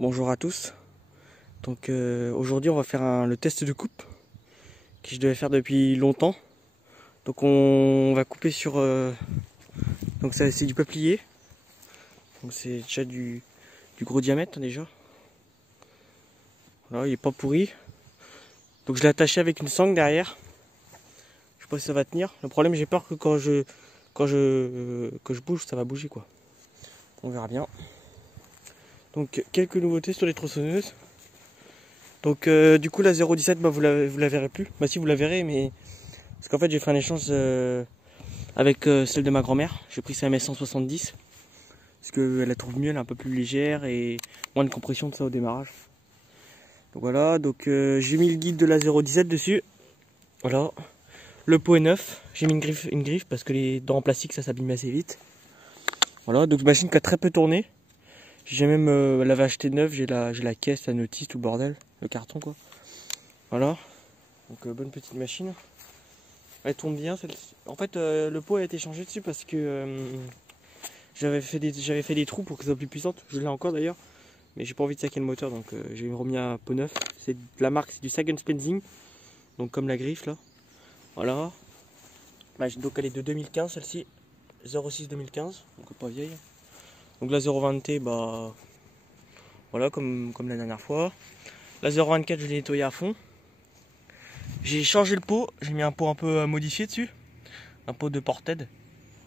Bonjour à tous. Donc aujourd'hui on va faire le test de coupe que je devais faire depuis longtemps. Donc on va couper sur donc ça c'est du peuplier. Donc c'est déjà du gros diamètre déjà. Voilà, il est pas pourri. Donc je l'ai attaché avec une sangle derrière. Je sais pas si ça va tenir. Le problème, j'ai peur que quand je bouge, ça va bouger quoi. On verra bien. Donc quelques nouveautés sur les tronçonneuses. Donc du coup la 017 bah, vous la verrez plus. Bah si, vous la verrez, mais parce qu'en fait j'ai fait un échange avec celle de ma grand-mère. J'ai pris sa MS170 parce qu'elle la trouve mieux, elle est un peu plus légère et moins de compression de ça au démarrage. Donc voilà, donc j'ai mis le guide de la 017 dessus. Voilà, le pot est neuf. J'ai mis une griffe parce que les dents en plastique ça s'abîme assez vite. Voilà, donc machine qui a très peu tourné. J'ai même l'avais acheté neuve, j'ai la caisse, la notice, tout le bordel, le carton quoi. Voilà, donc bonne petite machine. Elle tourne bien celle-ci. En fait le pot a été changé dessus parce que j'avais fait des trous pour que ça soit plus puissante. Je l'ai encore d'ailleurs, mais j'ai pas envie de saquer le moteur, donc j'ai remis un pot neuf. C'est de la marque, c'est du Sagan-Spenzing, donc comme la griffe là. Voilà. Donc elle est de 2015 celle-ci, 06 2015, donc pas vieille. Donc la 020T, bah voilà, comme la dernière fois. La 024 je l'ai nettoyé à fond. J'ai changé le pot, j'ai mis un pot un peu modifié dessus, un pot de Ported.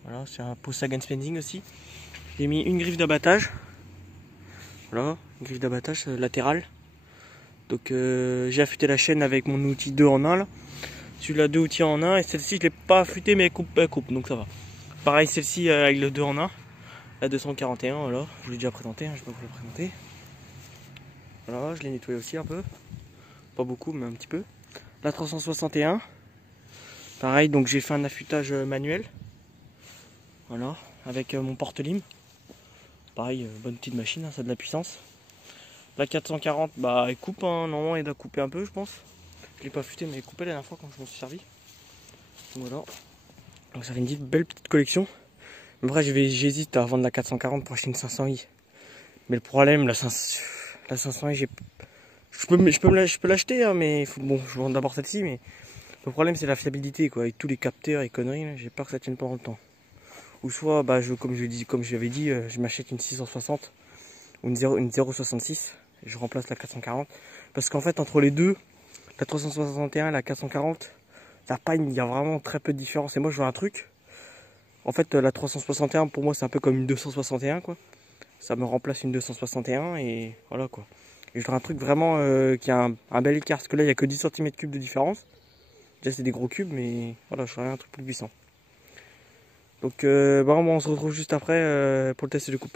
Voilà, c'est un pot Sagan-Spenzing aussi. J'ai mis une griffe d'abattage. Voilà, une griffe d'abattage latérale. Donc j'ai affûté la chaîne avec mon outil 2 en 1 là. Celui-là 2 outils en 1, et celle-ci je l'ai pas affûtée mais elle coupe, donc ça va. Pareil celle-ci avec le 2 en 1, la 241, voilà, je vous l'ai déjà présenté, hein, je vais pas vous la présenter. Voilà, je l'ai nettoyé aussi un peu. Pas beaucoup mais un petit peu. La 361. Pareil, donc j'ai fait un affûtage manuel. Voilà, avec mon porte-lime. Pareil, bonne petite machine, hein, ça a de la puissance. La 440, bah elle coupe, hein. Normalement elle doit couper un peu je pense. Je l'ai pas affûté mais elle coupait la dernière fois quand je m'en suis servi. Voilà. Donc ça fait une belle petite collection. Mais après j'hésite à vendre la 440 pour acheter une 500i. Mais le problème, la 500i, je peux l'acheter, hein, mais bon, je vends d'abord celle-ci, mais le problème c'est la fiabilité quoi, avec tous les capteurs et conneries, j'ai peur que ça tienne pas longtemps. Ou soit bah comme je l'avais dit, je m'achète une 660 ou une 066 et je remplace la 440. Parce qu'en fait entre les deux, la 361 et la 440, il y a vraiment très peu de différence. Et moi je veux un truc. En fait la 361 pour moi c'est un peu comme une 261 quoi. Ça me remplace une 261 et voilà quoi. Et je voudrais un truc vraiment qui a un bel écart. Parce que là il n'y a que 10 cm3 de différence. Déjà c'est des gros cubes mais voilà, je voudrais un truc plus puissant. Donc bah, on se retrouve juste après pour le test de coupe.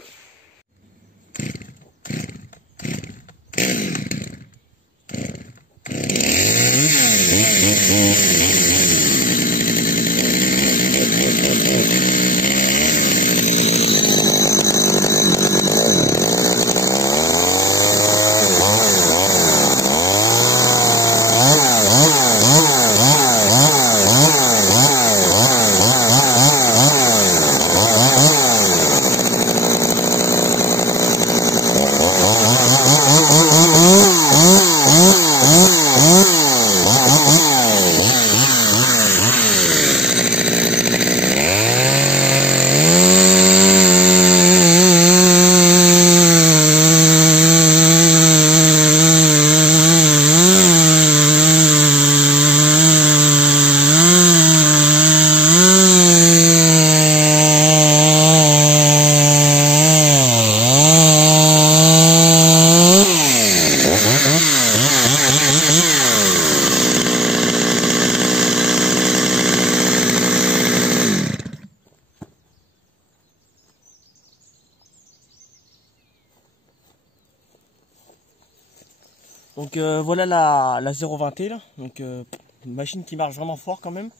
Donc voilà la 020T là, donc une machine qui marche vraiment fort quand même.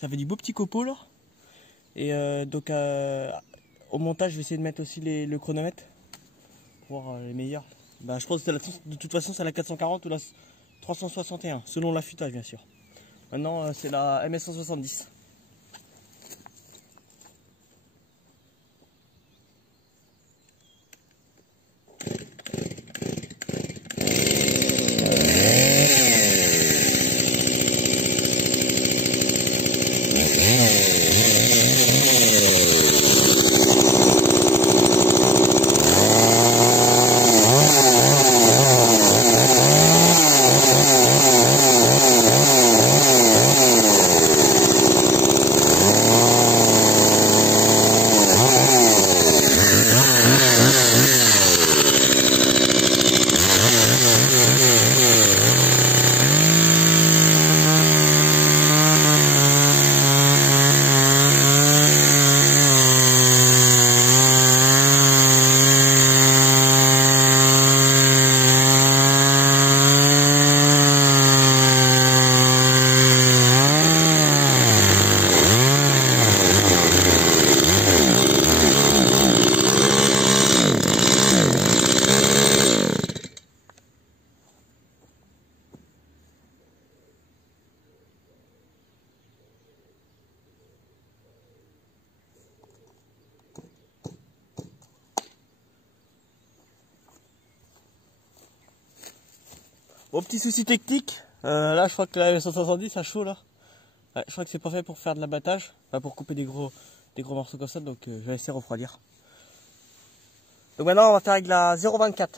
Ça fait du beau petit copeau là. Et donc au montage je vais essayer de mettre aussi le chronomètre pour voir les meilleurs. Bah, je pense que de toute façon c'est la 440 ou la 361 selon l'affûtage bien sûr. Maintenant c'est la MS170. Bon, petit souci technique. Là, je crois que la 170 ça chaud là. Ouais, je crois que c'est pas fait pour faire de l'abattage, pour couper des gros morceaux comme ça, donc je vais essayer de refroidir. Donc maintenant, on va faire avec la 0,24.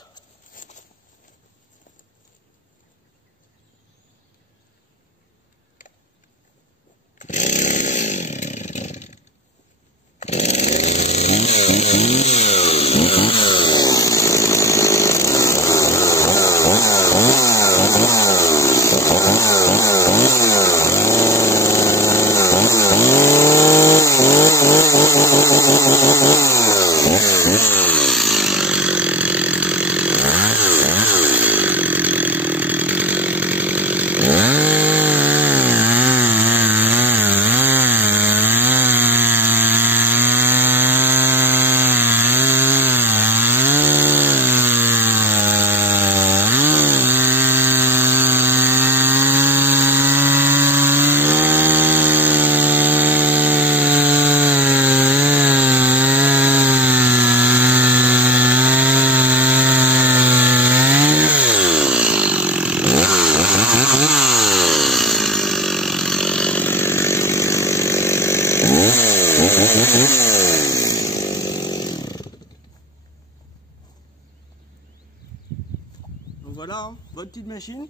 Donc voilà, hein, bonne petite machine.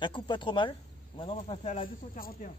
Ça coupe pas trop mal. Maintenant on va passer à la 241.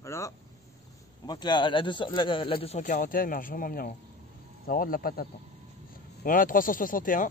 Voilà, on voit que la 241 elle marche vraiment bien. Hein. Ça rend de la patate. Hein. Voilà, 361.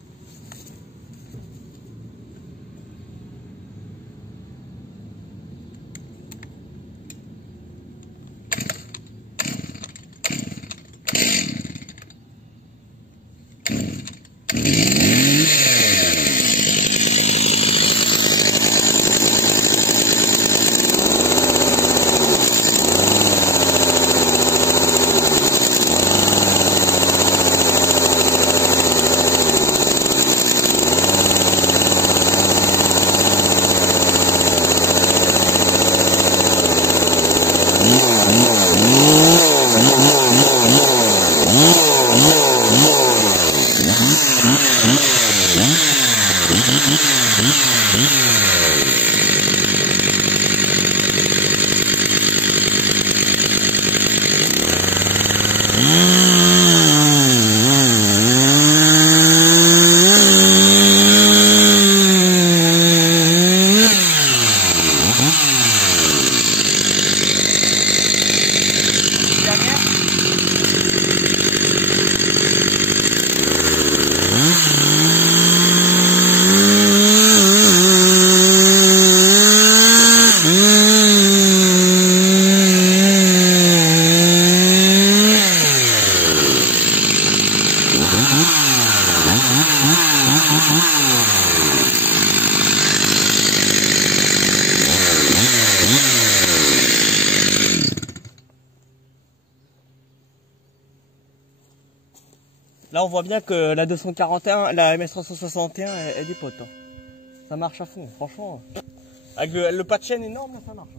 Là on voit bien que la 241, la MS361 elle est pote. Hein. Ça marche à fond, franchement. Avec le pas de chaîne énorme, là, ça marche.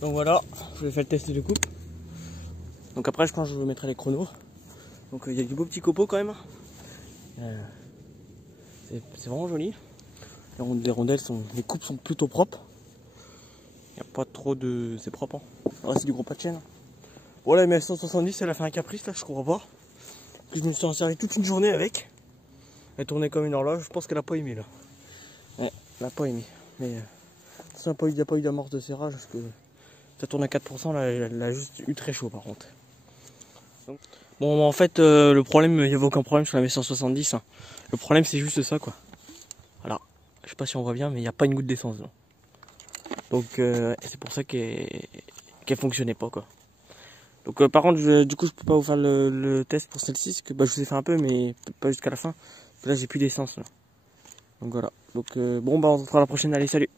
Donc voilà, je vais faire le test de coupe. Donc après je pense que je vous mettrai les chronos. Donc il y a du beau petit copeau quand même. C'est vraiment joli. Les rondelles les coupes sont plutôt propres. Il n'y a pas trop de... c'est propre. Hein. Ah, c'est du gros pas de chaîne. Voilà, la MF170 elle a fait un caprice là, je comprends pas. Puis je me suis en servi toute une journée avec. Elle tournait comme une horloge, je pense qu'elle a pas aimé là. Ouais, elle a pas aimé. Mais il n'y a pas eu d'amorce de serrage parce que ça tourne à 4%, là elle a juste eu très chaud par contre. Donc, bon en fait le problème, il n'y avait aucun problème sur la MF170. Hein. Le problème c'est juste ça quoi. Voilà, je sais pas si on voit bien mais il n'y a pas une goutte d'essence. Donc c'est pour ça qu'elle fonctionnait pas quoi. Donc par contre du coup je peux pas vous faire le test pour celle-ci parce que je vous ai fait un peu mais pas jusqu'à la fin. Parce que là j'ai plus d'essence là. Donc voilà. Donc bon on se retrouve à la prochaine, allez salut.